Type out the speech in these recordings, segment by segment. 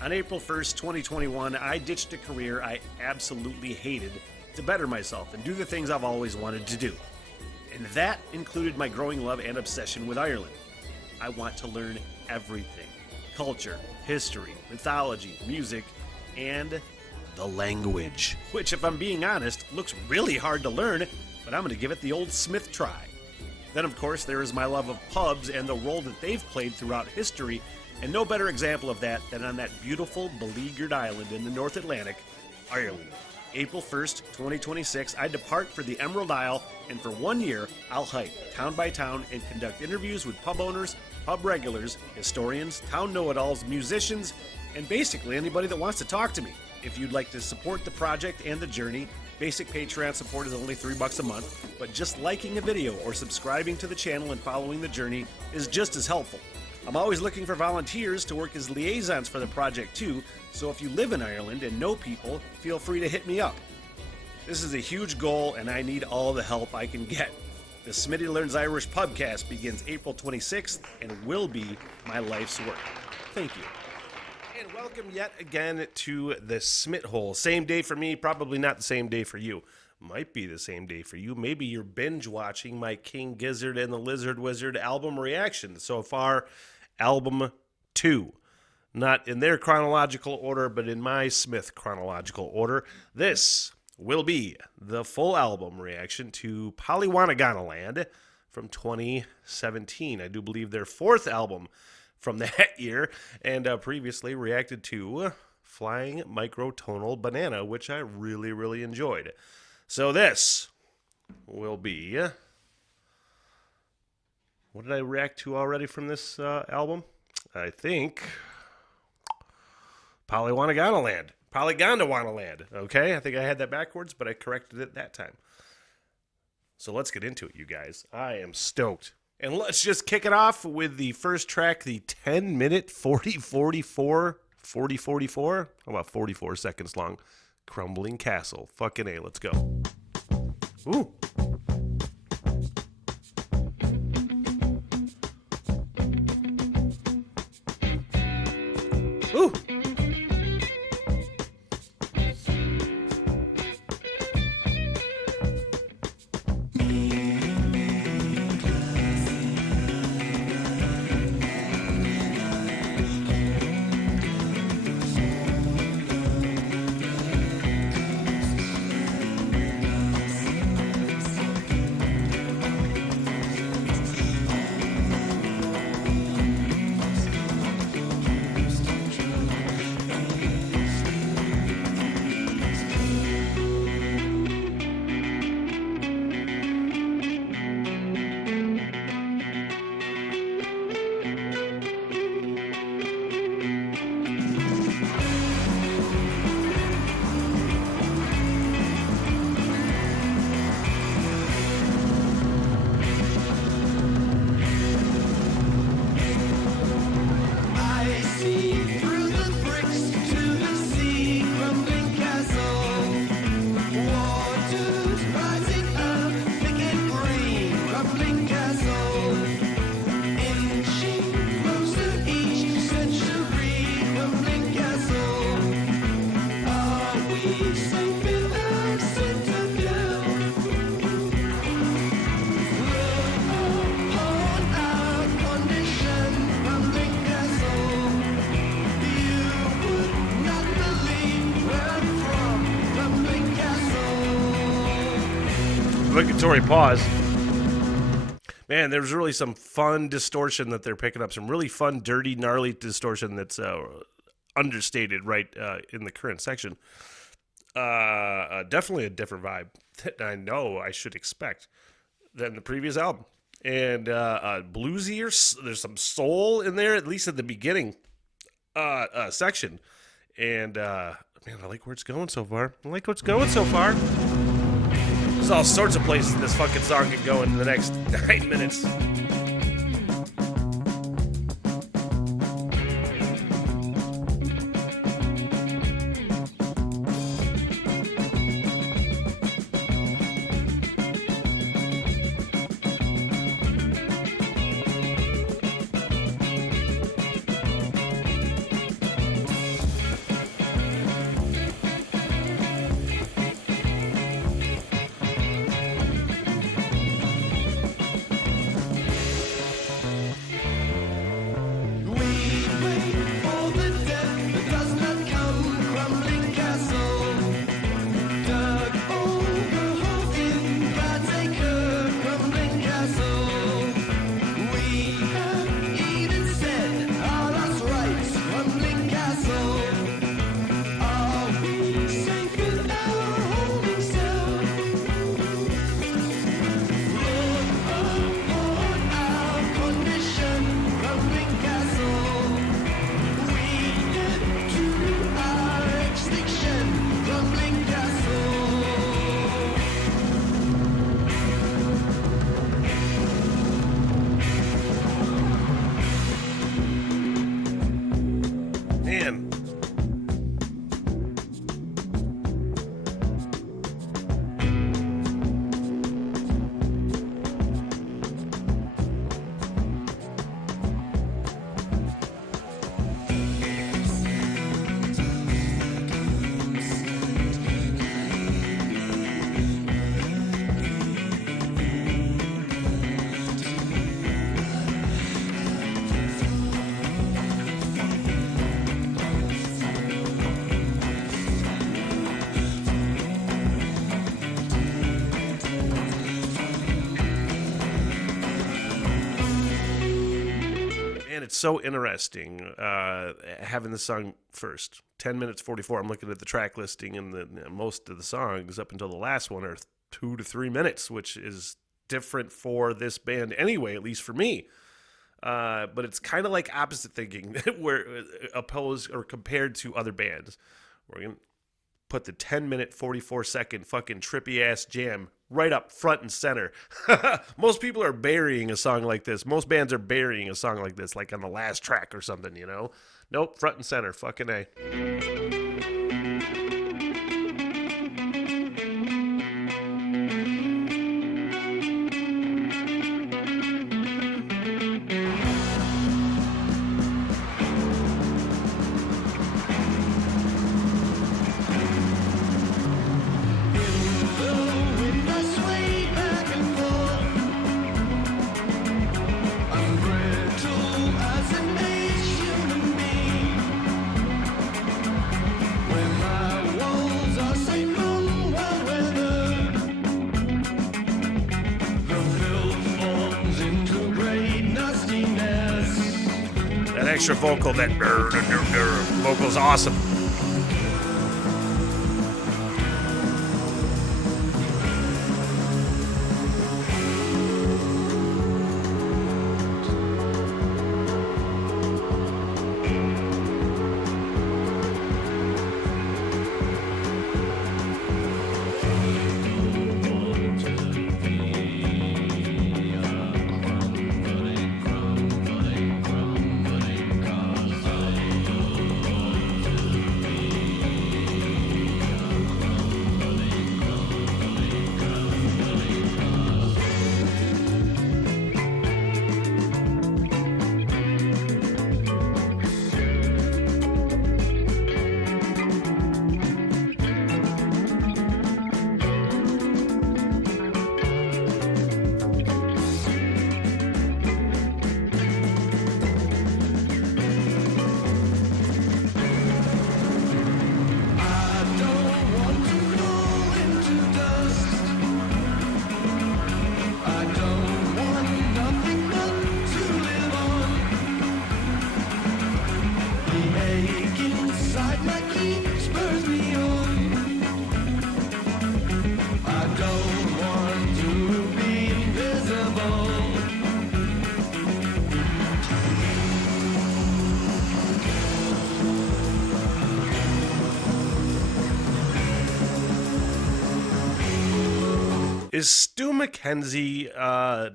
On April 1st, 2021, I ditched a career I absolutely hated to better myself and do the things I've always wanted to do. And that included my growing love and obsession with Ireland. I want to learn everything: culture, history, mythology, music, and the language. Which, if I'm being honest, looks really hard to learn, but I'm going to give it the old Smith try. Then, of course, there is my love of pubs and the role that they've played throughout history, and no better example of that than on that beautiful, beleaguered island in the North Atlantic, Ireland. April 1st, 2026, I depart for the Emerald Isle, and for 1 year, I'll hike town by town and conduct interviews with pub owners, pub regulars, historians, town know-it-alls, musicians, and basically anybody that wants to talk to me. If you'd like to support the project and the journey, basic Patreon support is only $3 a month, but just liking a video or subscribing to the channel and following the journey is just as helpful. I'm always looking for volunteers to work as liaisons for the project too, so if you live in Ireland and know people, feel free to hit me up. This is a huge goal and I need all the help I can get. The Smitty Learns Irish Pubcast begins April 26th and will be my life's work. Thank you. And welcome yet again to the Smit Hole. Same day for me, probably not the same day for you. Might be the same day for you. Maybe you're binge watching my King Gizzard and the Lizard Wizard album reaction. So far, album 2. Not in their chronological order, but in my Smith chronological order. This will be the full album reaction to Polywandogonoland from 2017. I do believe their 4th album from that year, and previously reacted to Flying Microtonal Banana, which I really, really enjoyed. So this will be... What did I react to already from this album? I think Polywandogonoland. Polygondowannaland. Okay, I think I had that backwards, but I corrected it that time. So let's get into it, you guys. I am stoked. And let's just kick it off with the first track, the 10-minute 44. How about 44 seconds long? Crumbling Castle. Fucking A, let's go. Ooh. Ooh. Obligatory pause. Man, there's really some fun distortion that they're picking up. Some really fun, dirty, gnarly distortion that's understated right in the current section. Definitely a different vibe that I know I should expect than the previous album. And bluesier, there's some soul in there, at least at the beginning section. And man, I like where it's going so far. There's all sorts of places this fucking song can go in the next 9 minutes. it's so interesting having the song first. 10 minutes 44. I'm looking at the track listing, and most of the songs up until the last one are 2 to 3 minutes, which is different for this band anyway, at least for me. But it's kind of like opposite thinking, where opposed or compared to other bands. We're going to put the 10-minute, 44-second fucking trippy-ass jam right up front and center. Most people are burying a song like this. Most bands are burying a song like this, like on the last track or something, you know? Nope, front and center, fucking A. Extra vocal, that vocal's awesome. Is Stu McKenzie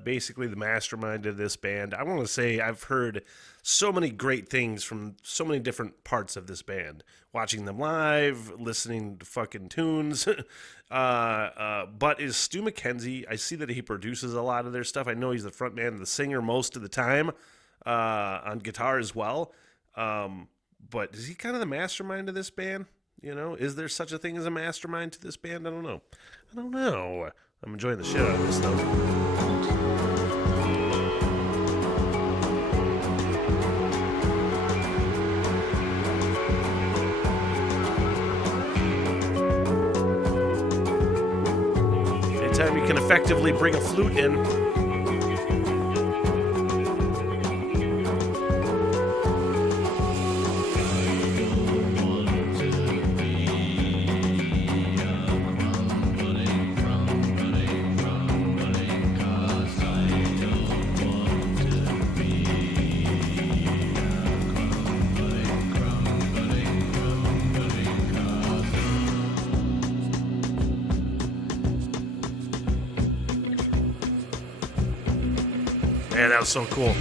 basically the mastermind of this band? I want to say I've heard so many great things from so many different parts of this band. Watching them live, listening to fucking tunes. But is Stu McKenzie, I see that he produces a lot of their stuff. I know he's the front man and the singer most of the time on guitar as well. But is he kind of the mastermind of this band? You know, is there such a thing as a mastermind to this band? I don't know. I'm enjoying the shit out of this, though. Anytime you can effectively bring a flute in. Man, that was so cool.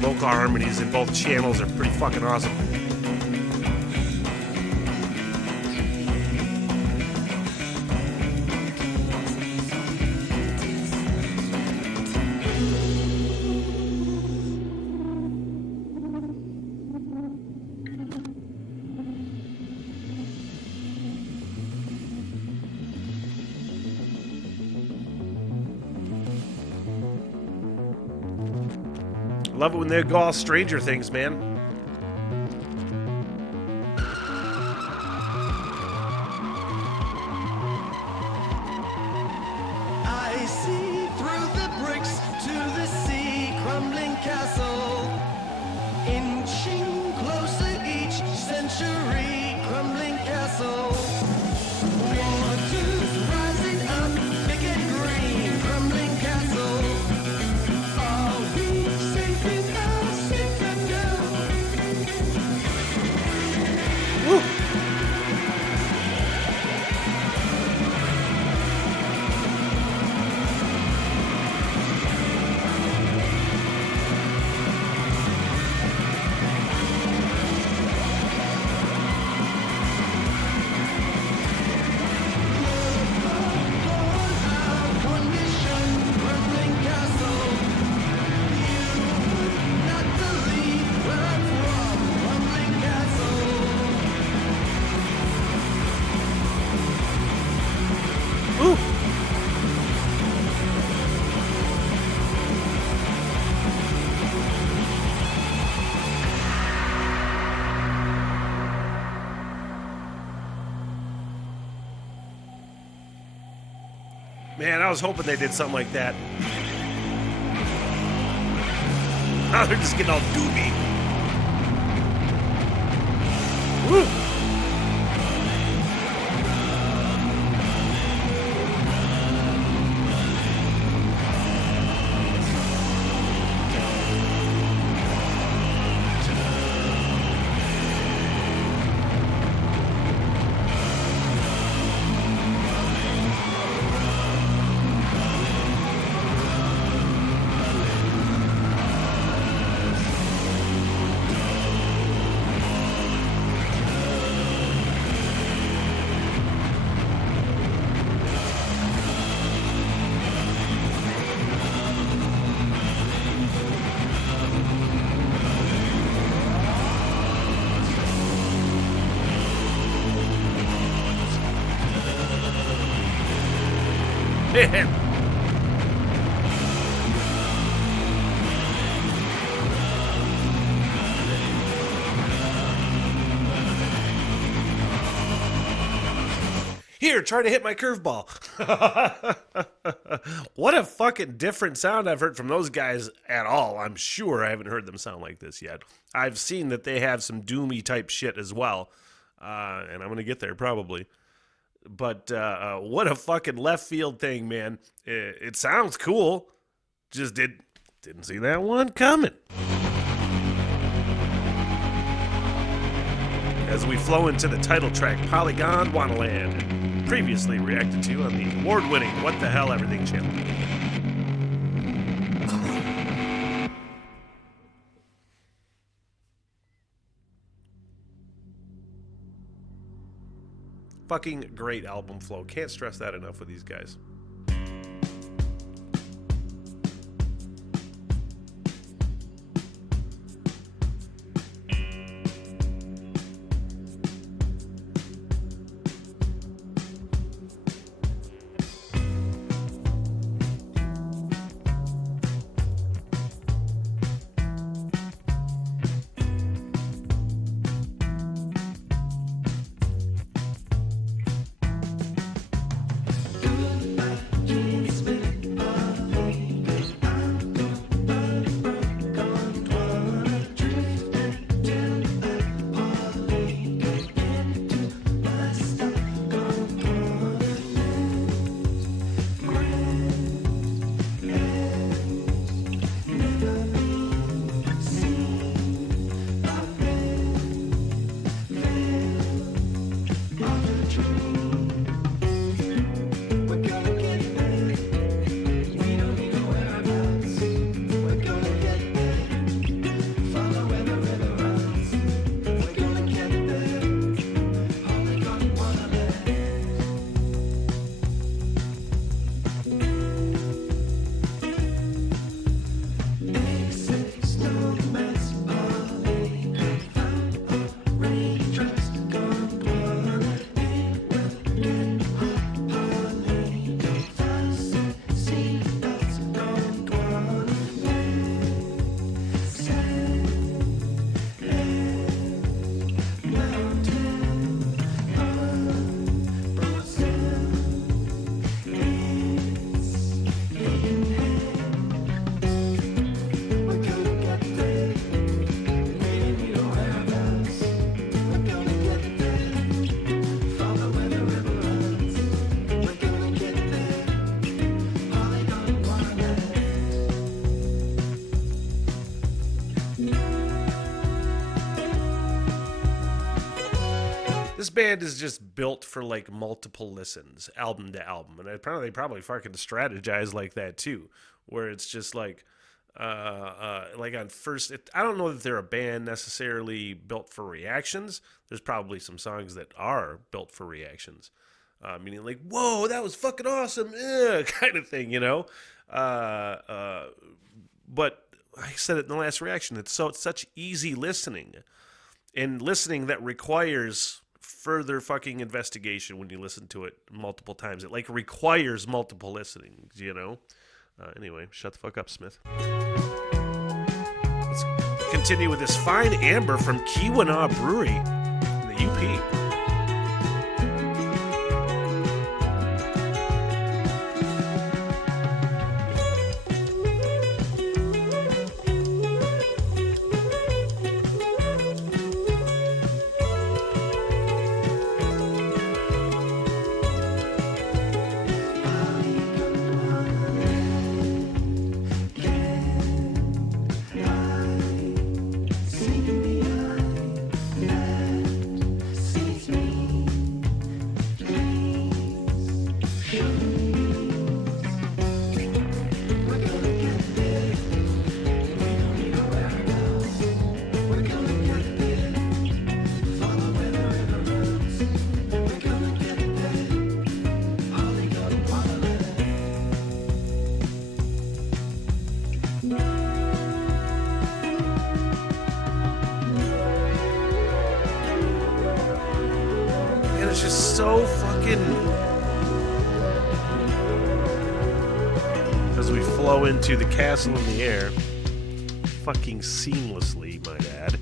Vocal harmonies in both channels are pretty fucking awesome. Love it when they go all Stranger Things, man. Ooh. Man, I was hoping they did something like that. Now they're just getting all doobie. Woo! Man. Here, try to hit my curveball. What a fucking different sound I've heard from those guys at all. I'm sure I haven't heard them sound like this yet. I've seen that they have some doomy type shit as well. And I'm going to get there probably. But what a fucking left field thing, man. It sounds cool. Just didn't see that one coming. As we flow into the title track, Polywandogonoland, previously reacted to on the award-winning What the Hell Everything channel. Fucking great album flow. Can't stress that enough with these guys. This band is just built for like multiple listens, album to album, and they probably fucking strategize like that too, where it's just like on first. I don't know that they're a band necessarily built for reactions. There's probably some songs that are built for reactions, meaning like, "Whoa, that was fucking awesome," kind of thing, you know. But I said it in the last reaction. It's such easy listening, and listening that requires further fucking investigation when you listen to it multiple times. It like requires multiple listenings, you know? Anyway, shut the fuck up, Smith. Let's continue with this fine amber from Keweenaw Brewery in the UP. It's just so fucking... As we flow into the castle in the air, fucking seamlessly, might add.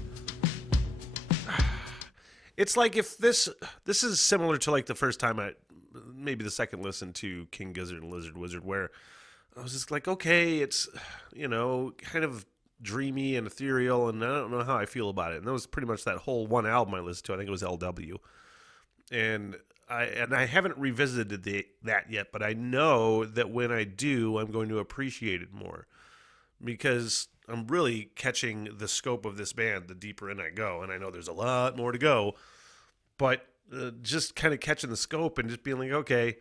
It's like if this is similar to like the first time maybe the second listen to King Gizzard and Lizard Wizard, where I was just like, okay, it's, you know, kind of dreamy and ethereal, and I don't know how I feel about it. And that was pretty much that whole one album I listened to. I think it was LW. And I haven't revisited that yet, but I know that when I do, I'm going to appreciate it more, because I'm really catching the scope of this band the deeper in I go, and I know there's a lot more to go, but just kind of catching the scope and just being like, okay,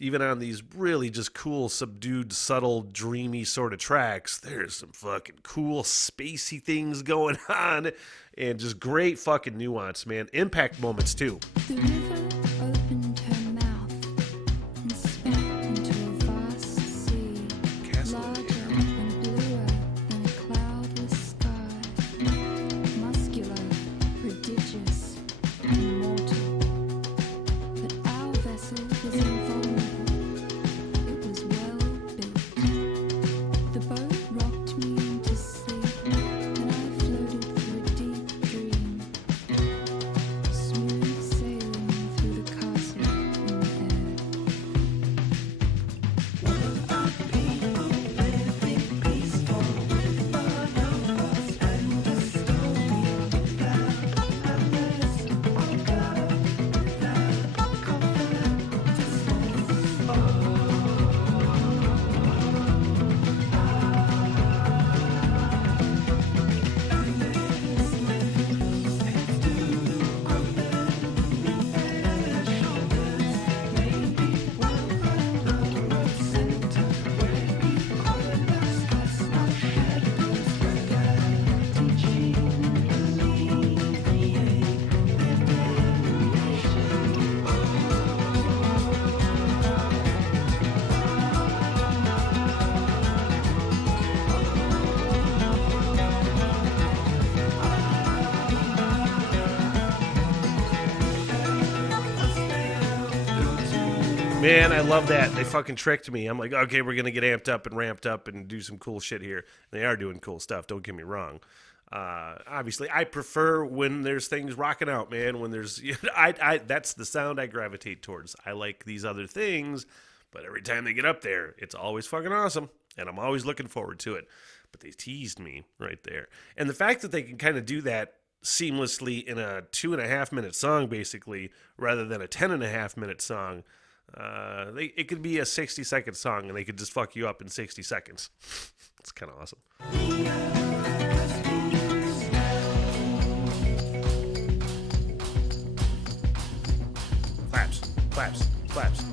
even on these really just cool, subdued, subtle, dreamy sort of tracks, there's some fucking cool, spacey things going on, and just great fucking nuance, man. Impact moments, too. The river opened her mouth and spat into a vast sea, larger and bluer than a cloudless sky, muscular, prodigious, and mortal. But our vessel was invulnerable. It was well built. The boat rocked me into sleep, and I floated through a deep dream. Smooth sailing through the castle in the air. Man, I love that. They fucking tricked me. I'm like, okay, we're going to get amped up and ramped up and do some cool shit here. They are doing cool stuff, don't get me wrong. Obviously, I prefer when there's things rocking out, man. When there's, that's the sound I gravitate towards. I like these other things, but every time they get up there, it's always fucking awesome, and I'm always looking forward to it. But they teased me right there. And the fact that they can kind of do that seamlessly in a 2.5-minute song, basically, rather than a 10.5-minute song, it could be a 60-second song, and they could just fuck you up in 60 seconds. It's kind of awesome. Claps, claps, claps.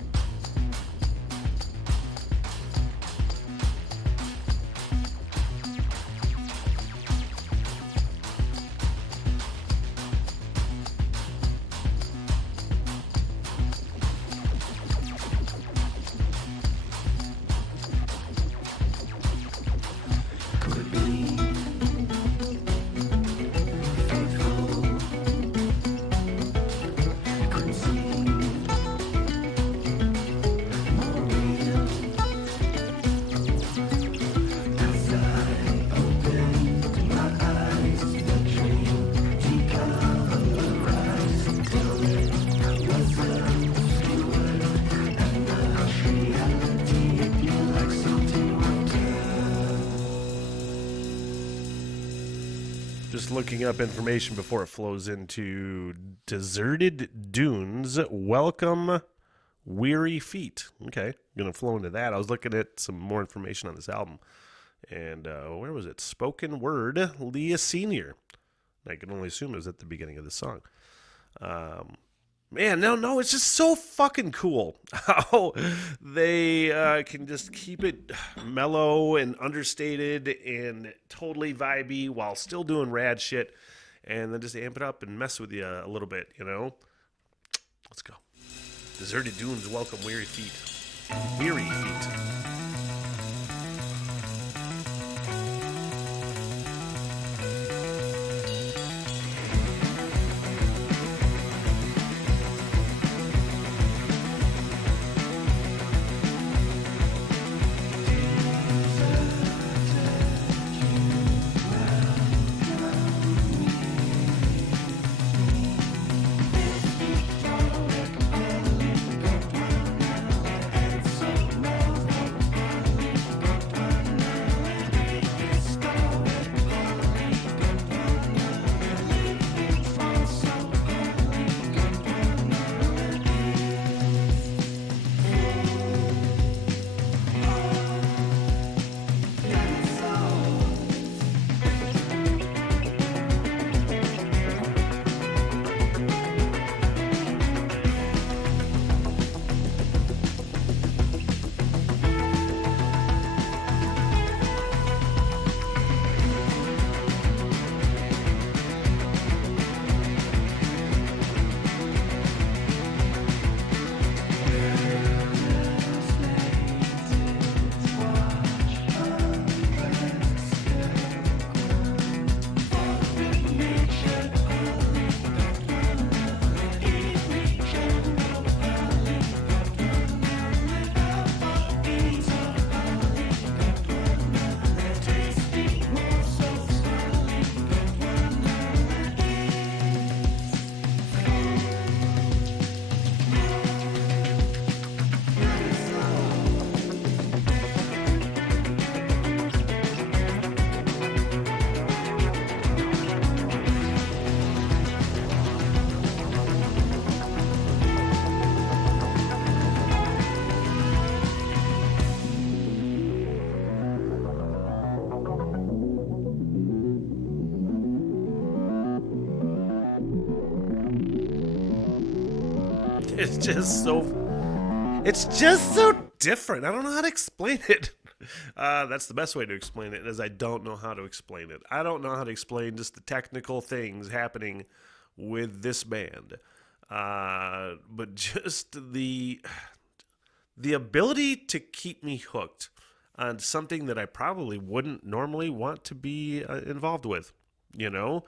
just looking up information before it flows into Deserted Dunes. Welcome, Weary Feet. Okay, I'm going to flow into that. I was looking at some more information on this album. And where was it? Spoken Word, Leah Sr. I can only assume it was at the beginning of the song. Man, no, it's just so fucking cool how they can just keep it mellow and understated and totally vibey while still doing rad shit, and then just amp it up and mess with you a little bit, you know? Let's go. Deserted Dunes, welcome Weary Feet. Weary Feet. It's just so different. I don't know how to explain it. That's the best way to explain it, is I don't know how to explain it. I don't know how to explain just the technical things happening with this band. But just the ability to keep me hooked on something that I probably wouldn't normally want to be involved with, you know?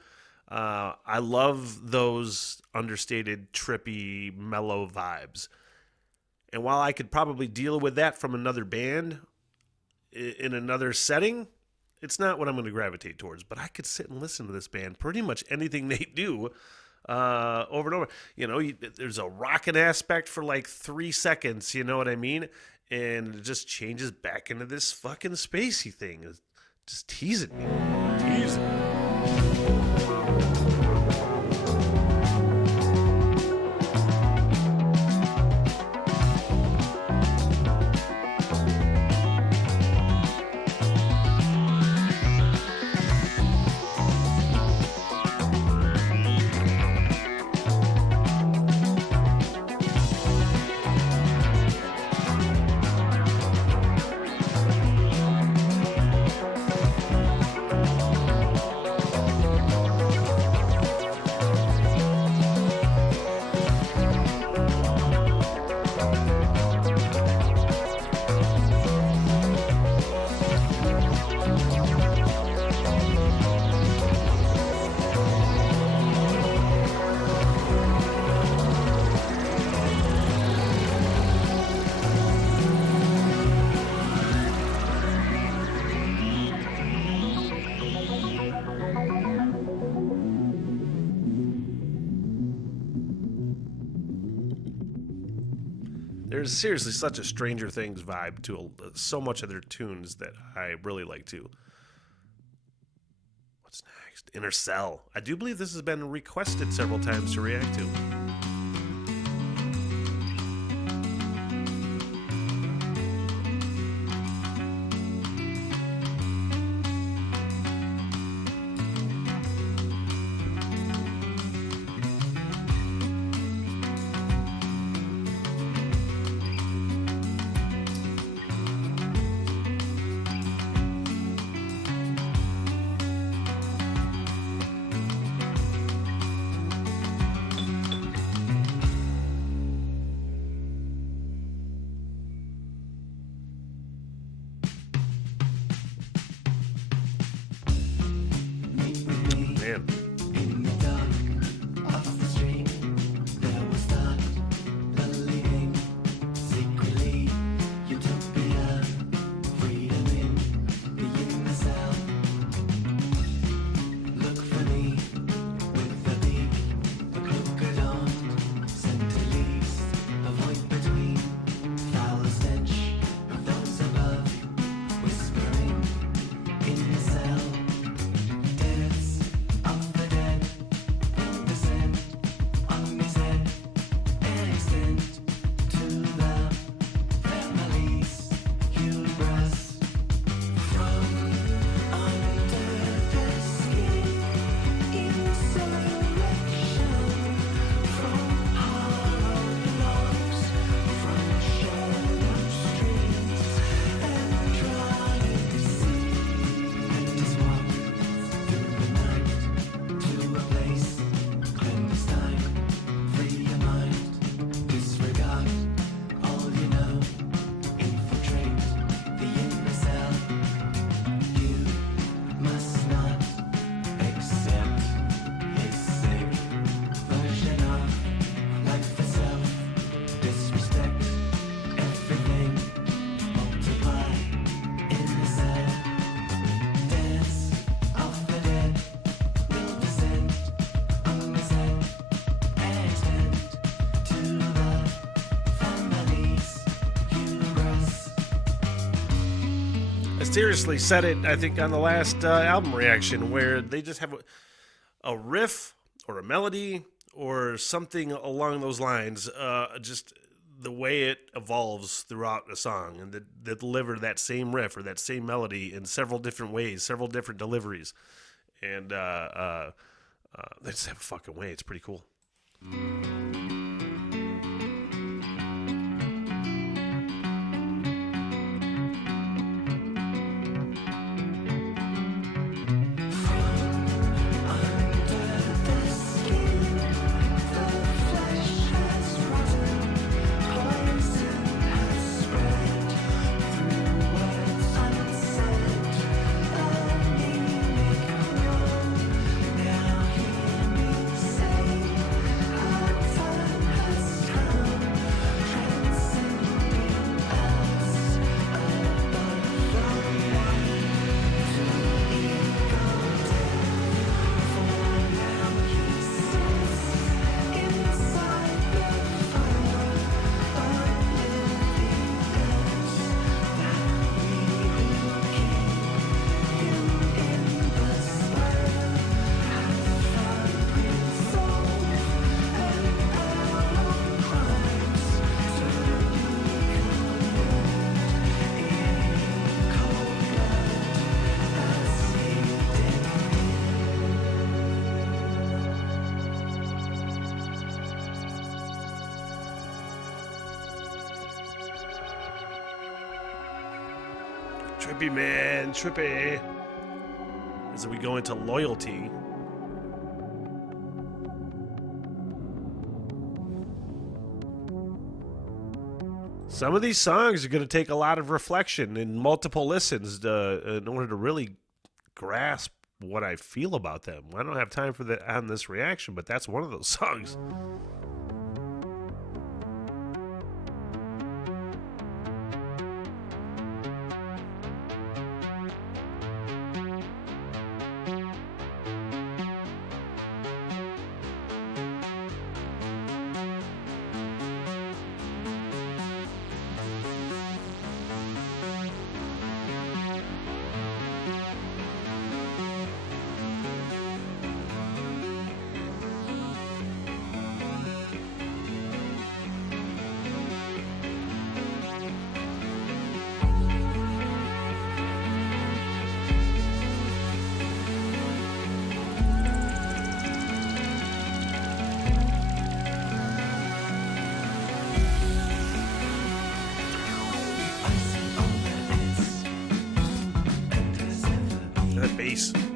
I love those understated, trippy, mellow vibes. And while I could probably deal with that from another band in another setting, it's not what I'm going to gravitate towards. But I could sit and listen to this band, pretty much anything they do, over and over. You know, there's a rockin' aspect for like 3 seconds, you know what I mean? And it just changes back into this fucking spacey thing. It's just teasing me. Teasing me. There's seriously such a Stranger Things vibe to so much of their tunes that I really like too. What's next? Inner Cell. I do believe this has been requested several times to react to. Man. Seriously said it, I think, on the last album reaction, where they just have a riff or a melody or something along those lines, just the way it evolves throughout a song, and they deliver that same riff or that same melody in several different ways, several different deliveries, and they just have a fucking way. It's pretty cool. Trippy, man, trippy. As we go into Loyalty. Some of these songs are going to take a lot of reflection and multiple listens in order to really grasp what I feel about them. I don't have time for that on this reaction, but that's one of those songs. 80s.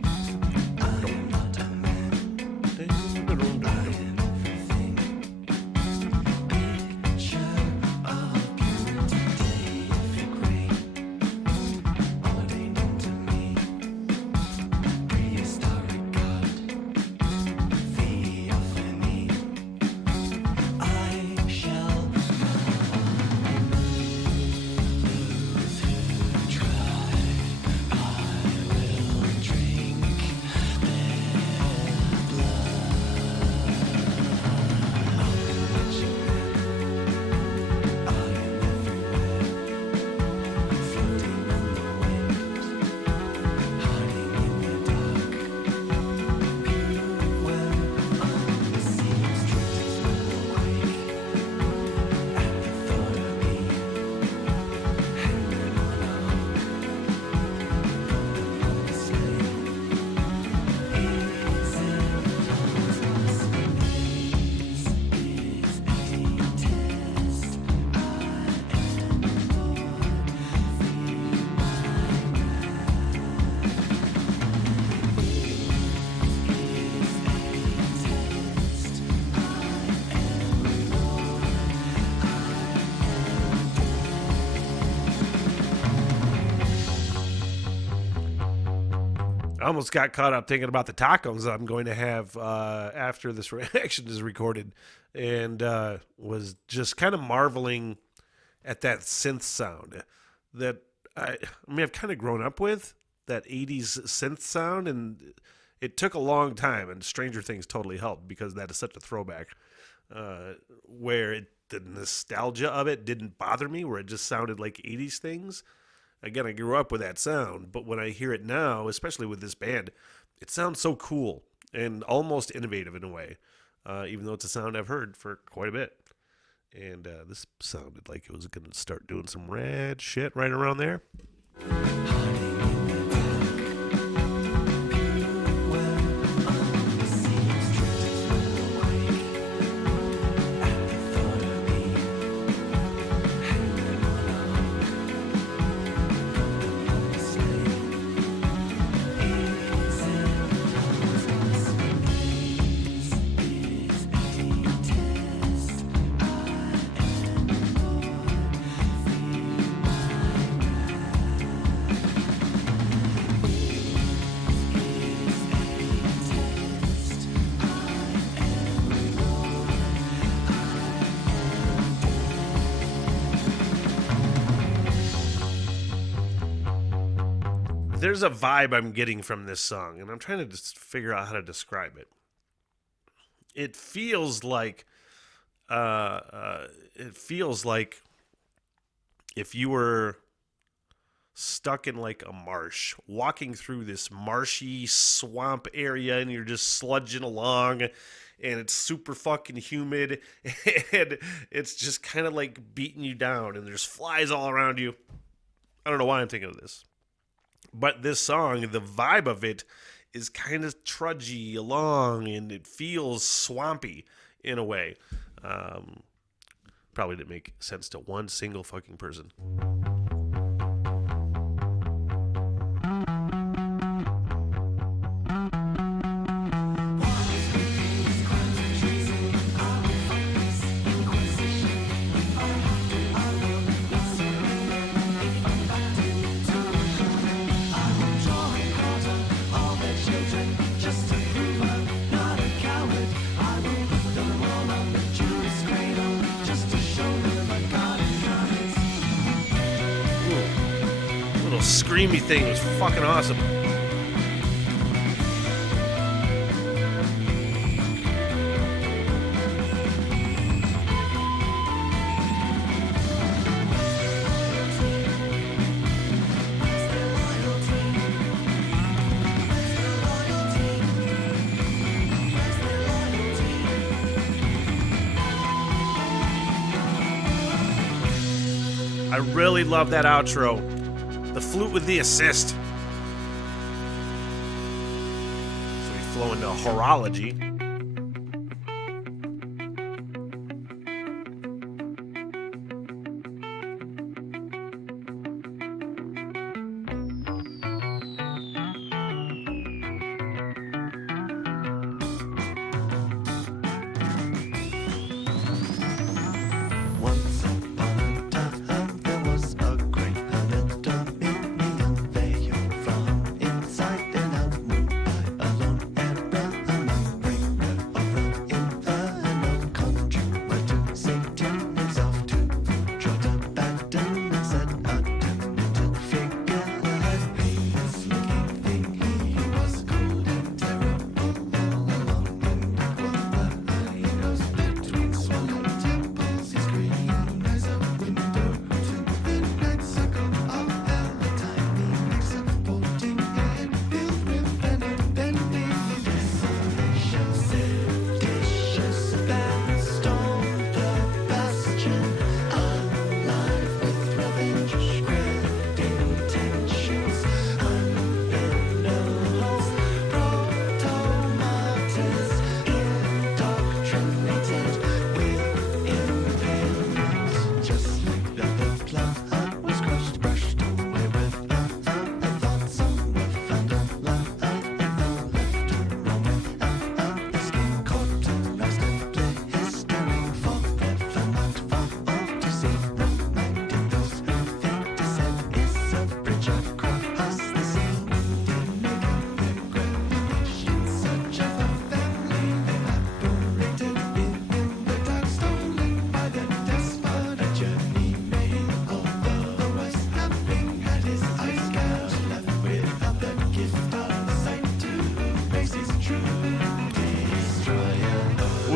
I almost got caught up thinking about the tacos I'm going to have after this reaction is recorded, and was just kind of marveling at that synth sound that I've kind of grown up with, that 80s synth sound, and it took a long time, and Stranger Things totally helped because that is such a throwback, where the nostalgia of it didn't bother me, where it just sounded like 80s things. Again, I grew up with that sound, but when I hear it now, especially with this band, it sounds so cool and almost innovative in a way, even though it's a sound I've heard for quite a bit. And this sounded like it was going to start doing some rad shit right around there. There's a vibe I'm getting from this song, and I'm trying to just figure out how to describe it. It feels like, if you were stuck in like a marsh, walking through this marshy swamp area, and you're just sludging along, and it's super fucking humid, and it's just kind of like beating you down, and there's flies all around you. I don't know why I'm thinking of this. But this song, the vibe of it is kind of trudgy along, and it feels swampy in a way. Probably didn't make sense to one single fucking person. Screamy thing was fucking awesome. I really love that outro. The flute with the assist. So we flow into horology.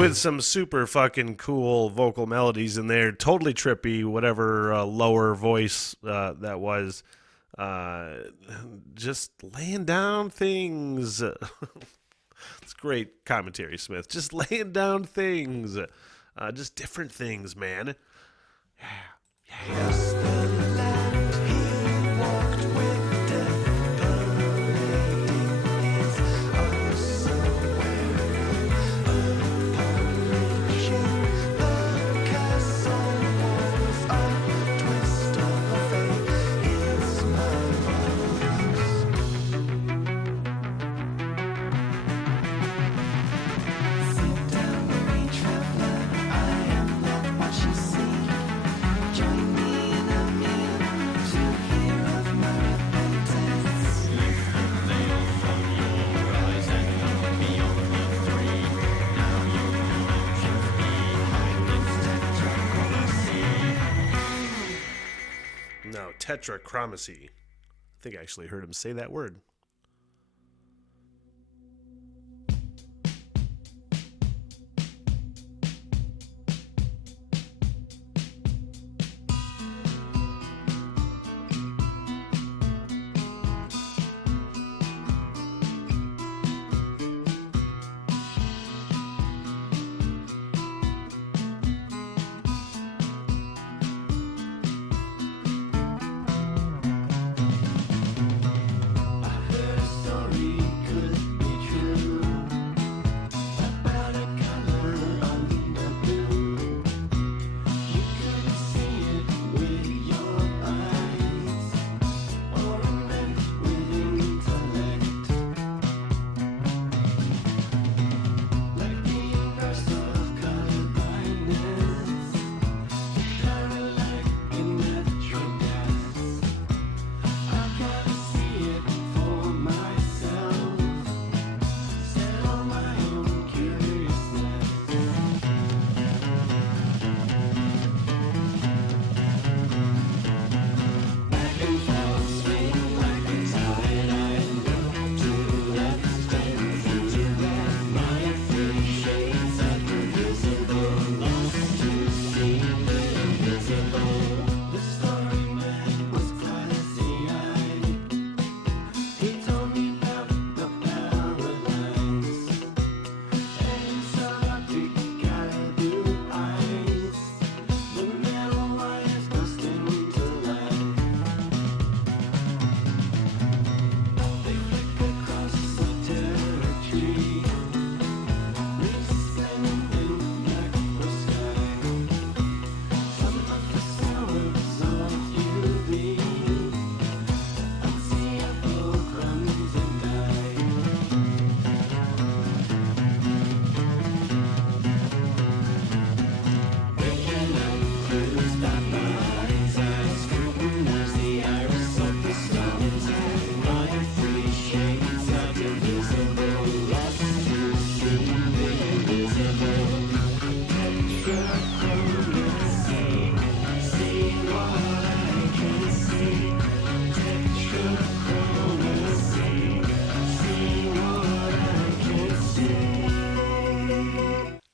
with some super fucking cool vocal melodies in there. Totally trippy, whatever lower voice that was. Just laying down things. It's great commentary, Smith. Just laying down things. Just different things, man. No, tetrachromacy. I think I actually heard him say that word.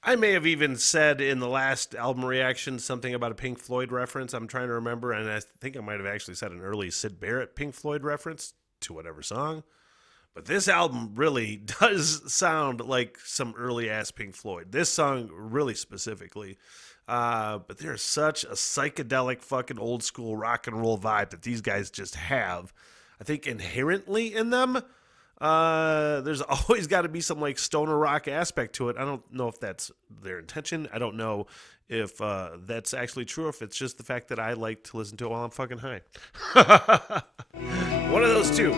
I may have even said in the last album reaction something about a Pink Floyd reference. I'm trying to remember, and I think I might have actually said an early Syd Barrett Pink Floyd reference to whatever song. But this album really does sound like some early-ass Pink Floyd. This song really specifically. But there's such a psychedelic fucking old-school rock and roll vibe that these guys just have. I think inherently in them, there's always got to be some like stoner rock aspect to it. I don't know if that's their intention. I don't know if that's actually true, or if it's just the fact that I like to listen to it while I'm fucking high. One of those two.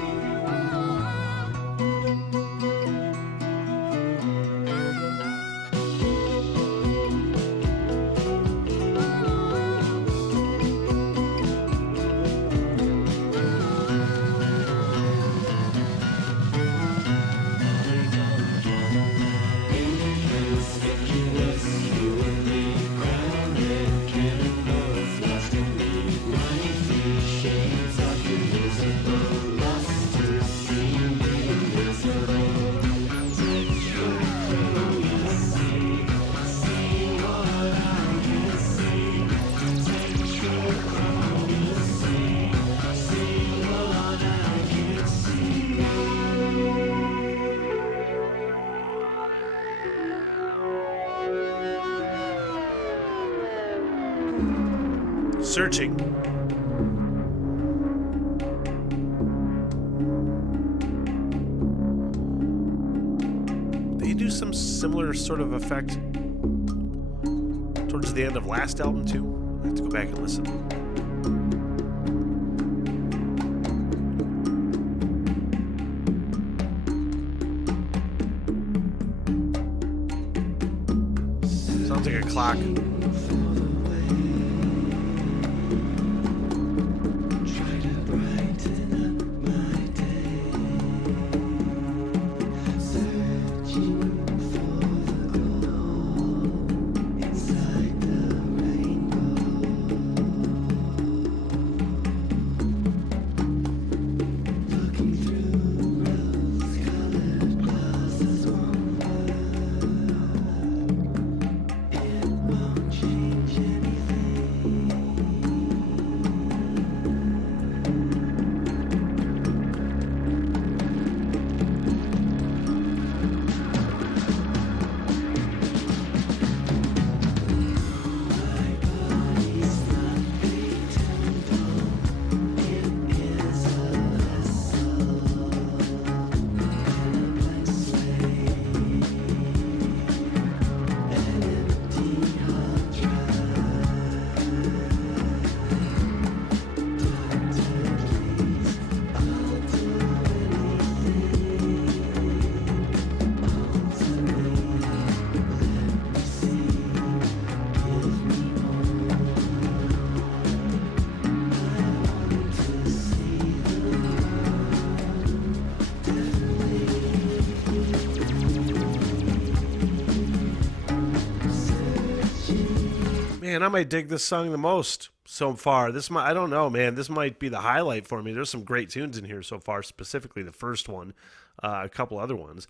Searching. They do some similar sort of effect towards the end of last album too. I have to go back and listen. Sounds like a clock. Man, I might dig this song the most so far. I don't know, man. This might be the highlight for me. There's some great tunes in here so far, specifically the first one, a couple other ones.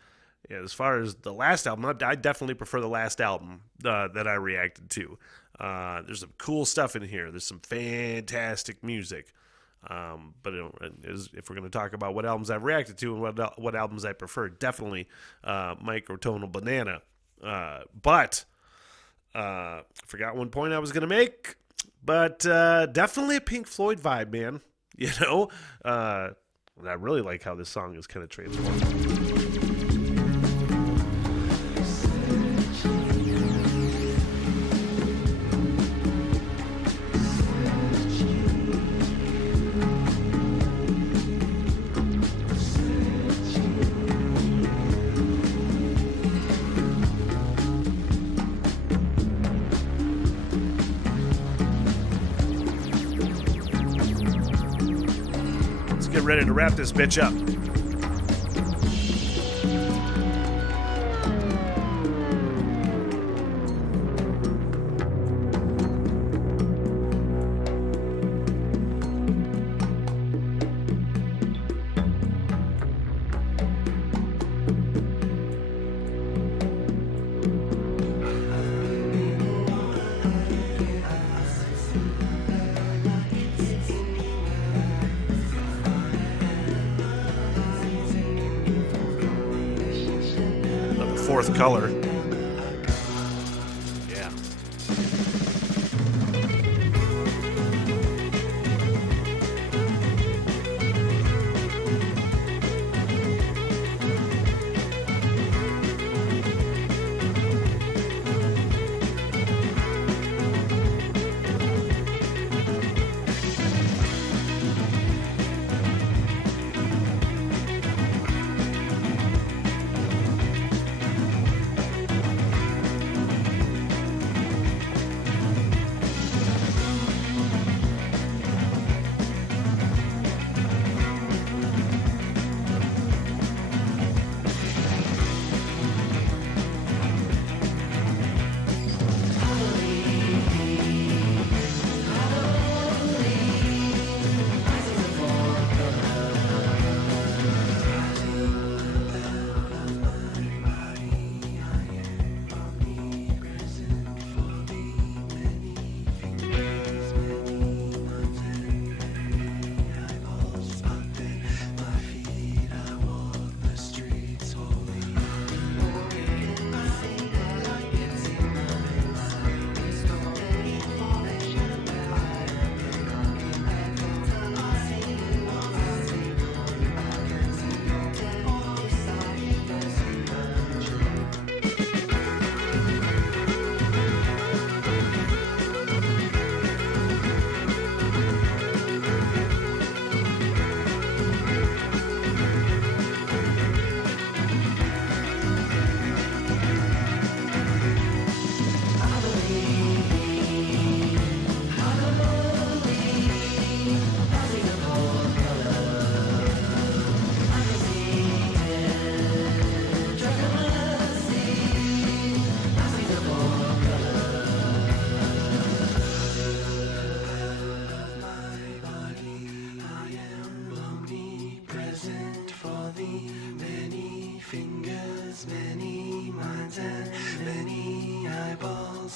Yeah, as far as the last album, I definitely prefer the last album that I reacted to. There's some cool stuff in here. There's some fantastic music. But if we're going to talk about what albums I've reacted to and what albums I prefer, definitely Microtonal Banana. But forgot one point I was going to make, but definitely a Pink Floyd vibe, man. You know, I really like how this song is kind of transformed. Get ready to wrap this bitch up. Fourth color. Yeah.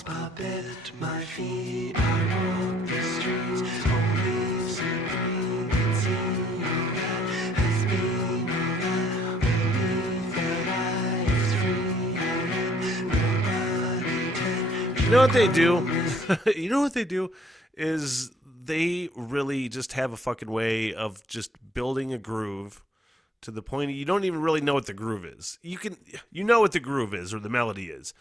puppet, my feet, I walk the streets, only supreme can see that has been alive, believe that I is free, I let nobody take. You know what they do? You know what they do is they really just have a fucking way of just building a groove to the point you don't even really know what the groove is. You know what the groove is or the melody is.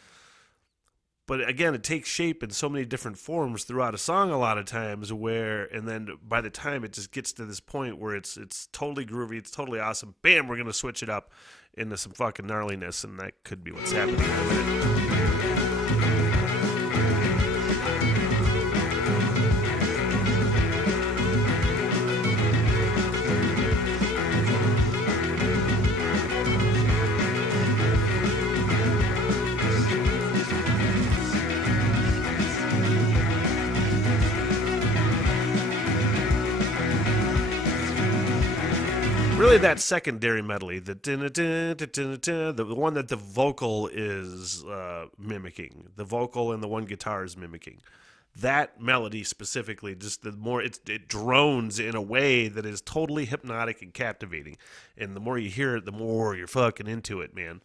But again, it takes shape in so many different forms throughout a song a lot of times and then by the time it just gets to this point where it's totally groovy, it's totally awesome, bam, we're going to switch it up into some fucking gnarliness, and that could be what's happening in a minute. Really, that secondary medley, the one that the vocal is mimicking, the vocal and the one guitar is mimicking, that melody specifically, just the more it drones in a way that is totally hypnotic and captivating, and the more you hear it, the more you're fucking into it, man.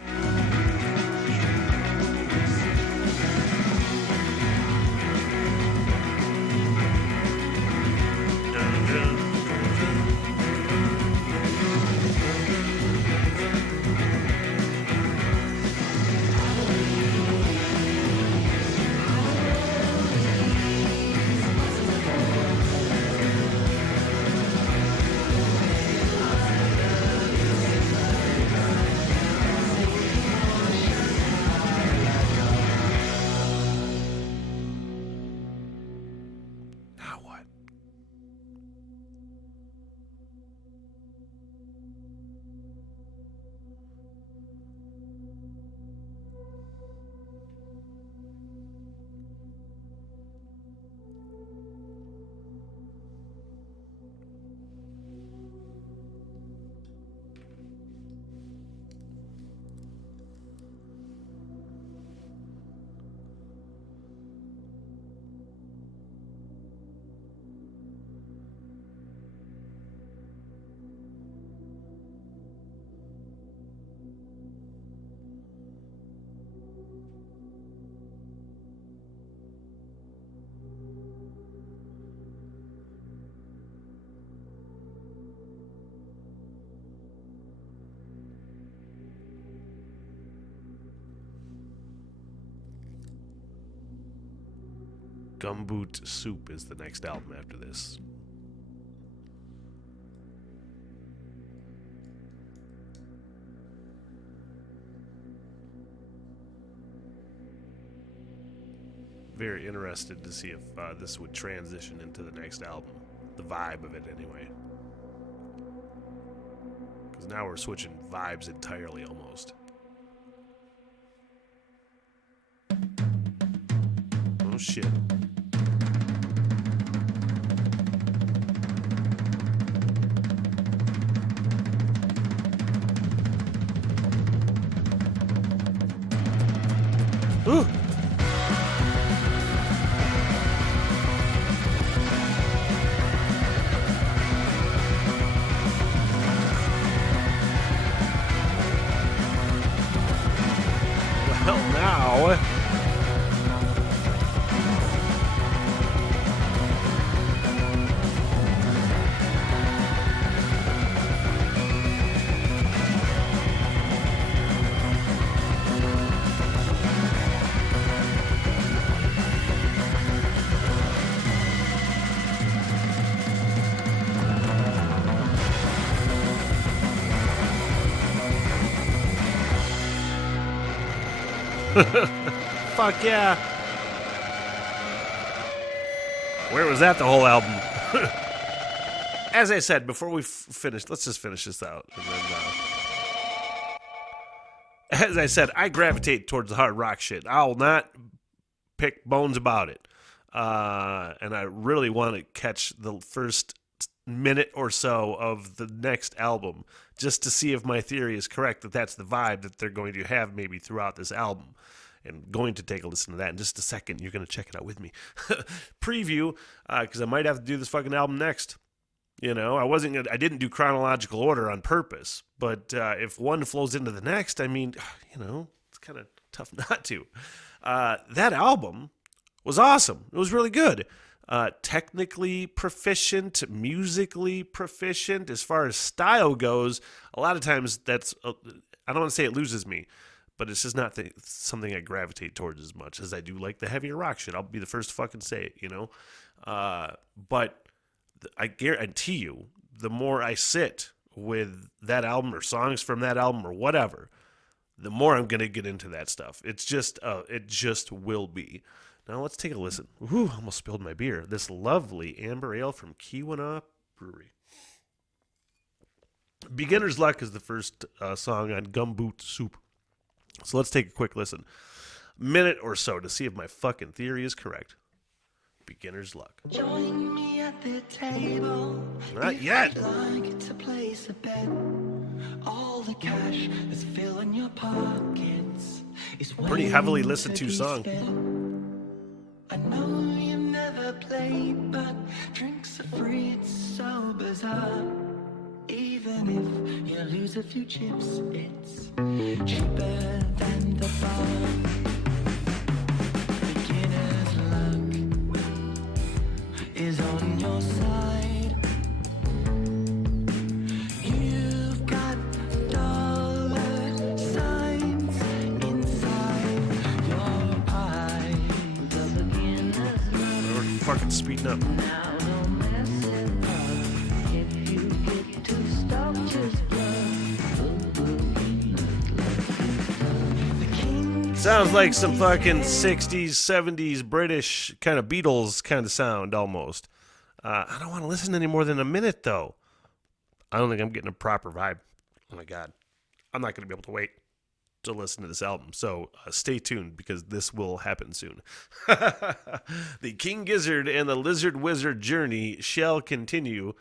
Gumboot Soup is the next album after this. Very interested to see if this would transition into the next album. The vibe of it, anyway. Because now we're switching vibes entirely, almost. Oh, shit. Ooh. Well, now... Fuck yeah. Where was that the whole album? As I said, before we finish, let's just finish this out. And then, as I said, I gravitate towards the hard rock shit. I'll not pick bones about it. And I really want to catch the first minute or so of the next album just to see if my theory is correct, that that's the vibe that they're going to have maybe throughout this album. and going to take a listen to that in just a second. You're going to check it out with me. Preview, because I might have to do this fucking album next. You know, I didn't do chronological order on purpose, but if one flows into the next, I mean, you know, it's kind of tough not to. That album was awesome. It was really good. Technically proficient, musically proficient. As far as style goes, a lot of times I don't want to say it loses me, but it's just not something I gravitate towards as much as I do like the heavier rock shit. I'll be the first to fucking say it, you know? But I guarantee you, the more I sit with that album or songs from that album or whatever, the more I'm going to get into that stuff. It just will be. Now let's take a listen. Ooh, almost spilled my beer. This lovely amber ale from Keweenaw Brewery. Beginner's Luck is the first song on Gumboot Soup. So let's take a quick listen. Minute or so to see if my fucking theory is correct. Beginner's Luck. Join me at the table. Not yet. Like to place a bet. All the cash that's filling your pockets is Pretty heavily listened to song. I know you never played, but drinks are free, it's so bizarre. Even if you lose a few chips, it's cheaper than the bar. Beginner's luck is on your side. You've got dollar signs inside your eyes. The beginner's luck. We're fucking speeding up. Now don't mess it up. If you get too stuck, just Sounds like some fucking 60s, 70s British kind of Beatles kind of sound almost. I don't want to listen any more than a minute though. I don't think I'm getting a proper vibe. Oh my God. I'm not going to be able to wait to listen to this album. So stay tuned because this will happen soon. The King Gizzard and the Lizard Wizard journey shall continue.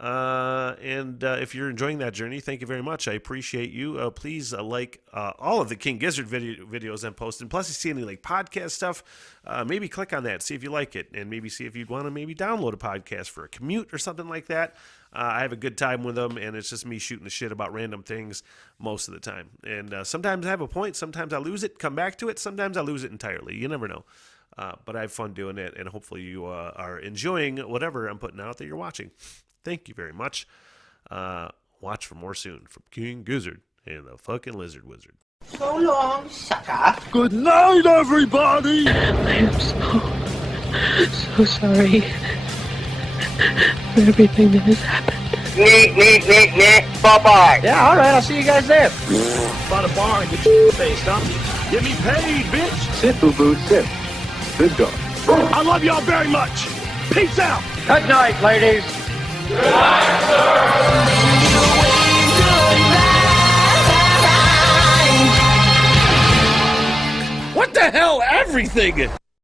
And if you're enjoying that journey, thank you very much. I appreciate you. Please like all of the King Gizzard videos I'm posting. Plus, if you see any like podcast stuff, maybe click on that, see if you like it, and maybe see if you'd want to maybe download a podcast for a commute or something like that. I have a good time with them, and it's just me shooting the shit about random things most of the time. And sometimes I have a point, sometimes I lose it, come back to it, sometimes I lose it entirely. You never know. But I have fun doing it, and hopefully you are enjoying whatever I'm putting out that you're watching. Thank you very much. Watch for more soon from King Gizzard and the fucking Lizard Wizard. So long, sucker. Good night, everybody! I am so sorry for everything that has happened. Bye-bye. Yeah, alright, I'll see you guys there. By the bar and get your face, huh? Get me paid, bitch! Sit, boo-boo, sit. Good dog. I love y'all very much. Peace out! Good night, ladies. What the hell? Everything!